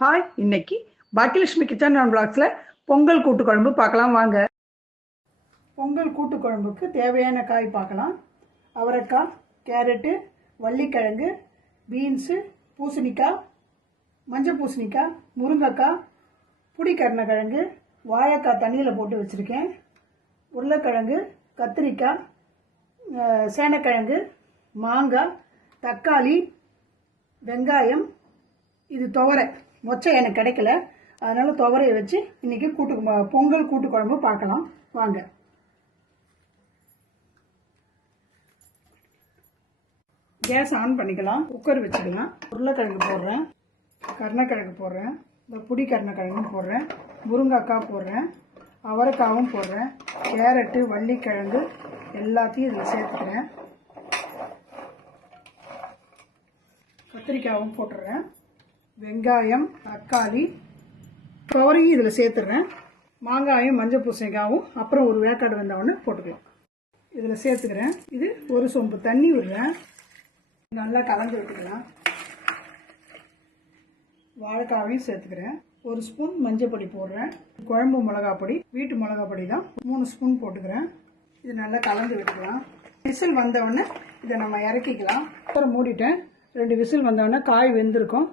Hi, இன்னைக்கு Baakiyalakshmi kitchen and பிளாக்ஸில் Pongal கூட்டு குழம்பு பார்க்கலாம் வாங்க. பொங்கல் கூட்டு குழம்புக்கு தேவையான காய் பார்க்கலாம். அவரைக்காய், கேரட்டு, வள்ளிக்கிழங்கு, பீன்ஸு, பூசணிக்காய், மஞ்சள் பூசணிக்காய், முருங்கைக்காய், புடி கருணக்கிழங்கு, வாழைக்காய் தண்ணியில் போட்டு வச்சுருக்கேன், உருளைக்கிழங்கு, கத்திரிக்காய், சேனக்கிழங்கு, மாங்காய், தக்காளி, வெங்காயம். இது துவரை மொச்சை எனக்கு கிடைக்கல, அதனால் துவரையை வச்சு இன்றைக்கி பொங்கல் கூட்டு குழம்பு பார்க்கலாம் வாங்க. கேஸ் ஆன் பண்ணிக்கலாம். குக்கர் வச்சுக்கலாம். உருளைக்கிழங்கு போடுறேன், கருணக்கிழங்கு போடுறேன், இந்த புடி கருணக்கிழங்கும் போடுறேன், முருங்கைக்காய் போடுறேன், அவரைக்காவும் போடுறேன், கேரட்டு, வள்ளிக்கிழங்கு எல்லாத்தையும் இதில் சேர்த்துக்கிறேன், கத்திரிக்காயும் போட்டுடுறேன், வெங்காயம், தக்காளி, துவரையும் இதில் சேர்த்துடுறேன், மாங்காயும் மஞ்சள் பூசணிக்காயும் அப்புறம் ஒரு வேக்காடு வந்தவொடனே போட்டுக்கலாம். இதில் சேர்த்துக்கிறேன். இது ஒரு சொம்பு தண்ணி விடுறேன், நல்லா கலந்து விட்டுக்கலாம். வாழைக்காவையும் சேர்த்துக்கிறேன். ஒரு ஸ்பூன் மஞ்சள் பொடி போடுறேன். குழம்பு மிளகா பொடி, வீட்டு மிளகா பொடி தான் 3 ஸ்பூன் போட்டுக்கிறேன். இது நல்லா கலந்து விட்டுக்கலாம். விசில் வந்தவுடனே இதை நம்ம இறக்கிக்கலாம். அப்புறம் மூடிட்டேன். 2 விசில் வந்தவுடனே காய் வெந்திருக்கும்,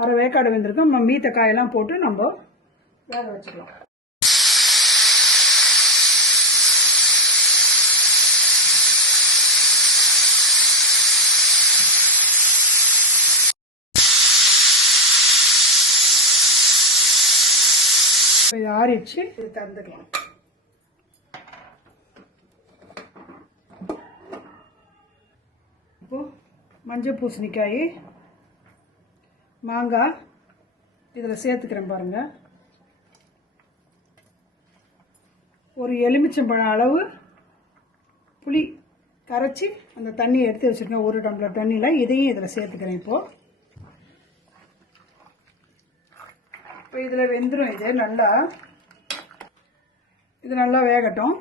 அரை வேக்காடு வெந்திருக்கும். நம்ம மீத்த காயெல்லாம் போட்டு நம்ம வேக வச்சுக்கலாம். இது ஆறிடுச்சு, இது திறந்துக்கலாம். இப்போ மஞ்சள் பூசணிக்காய், மாங்காய் இதில் சேர்த்துக்கிறேன் பாருங்கள். ஒரு எலுமிச்சம்பழம் அளவு புளி கரைச்சி அந்த தண்ணியை எடுத்து வச்சுருக்கேன், 1 டம்ளர் தண்ணியில். இதையும் இதில் சேர்த்துக்கிறேன். இப்போ இதில் வெந்துடும். இது நல்லா வேகட்டும்.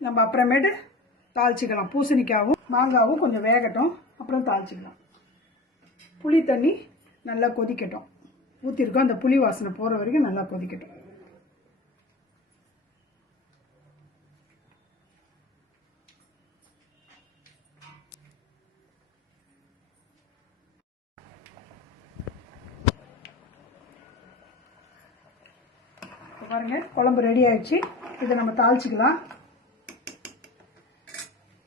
நம்ம அப்புறமேட்டு தாளிச்சிக்கலாம். பூசணிக்காவும் மாங்காவும் கொஞ்சம் வேகட்டும், அப்புறம் தாளிச்சிக்கலாம். புளி தண்ணி நல்லா கொதிக்கட்டும். ஊற்றிருக்கோம், அந்த புளி வாசனை போகிற வரைக்கும் நல்லா கொதிக்கட்டும். பாருங்க, குழம்பு ரெடி ஆயிடுச்சு. இதை நம்ம தாளிச்சிக்கலாம்.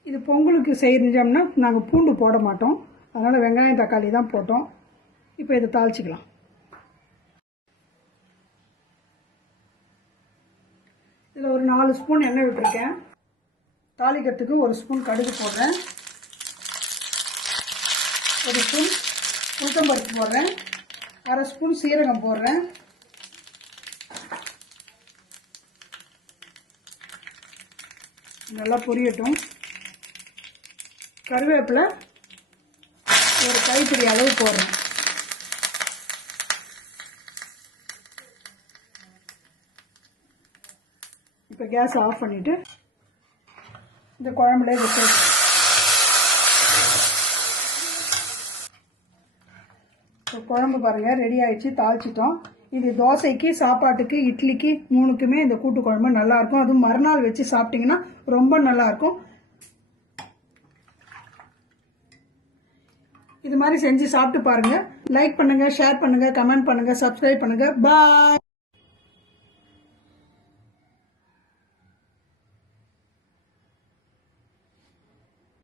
இது பொங்கலுக்கு செஞ்சோம்னா நாங்கள் பூண்டு போட மாட்டோம், அதனால் வெங்காயம் தக்காளி தான் போட்டோம். இப்போ இதை தாளிச்சிக்கலாம். இதில் ஒரு 4 ஸ்பூன் எண்ணெய் விட்டுருக்கேன். தாளிக்கிறதுக்கு 1 ஸ்பூன் கடுகு போடுறேன், 1 ஸ்பூன் உளுத்தம்பருப்பு போடுறேன், அரை ஸ்பூன் சீரகம் போடுறேன், நல்லா பொரியட்டும். கருவேப்பிலை ஒரு கைப்பிடி அளவு போடுறேன். இப்போ கேஸ் ஆஃப் பண்ணிவிட்டு இந்த குழம்புல வச்சு குழம்பு பாருங்கள் ரெடி ஆயிடுச்சு. தாளிச்சிட்டோம். இது தோசைக்கு, சாப்பாட்டுக்கு, இட்லிக்கு 3க்குமே இந்த கூட்டு குழம்பு நல்லாயிருக்கும். அதுவும் மறுநாள் வச்சு சாப்பிட்டிங்கன்னா ரொம்ப நல்லாயிருக்கும். இது மாதிரி செஞ்சு சாப்பிட்டு பாருங்கள். லைக் பண்ணுங்கள், ஷேர் பண்ணுங்கள், கமெண்ட் பண்ணுங்கள், சப்ஸ்கிரைப் பண்ணுங்கள். பாய்.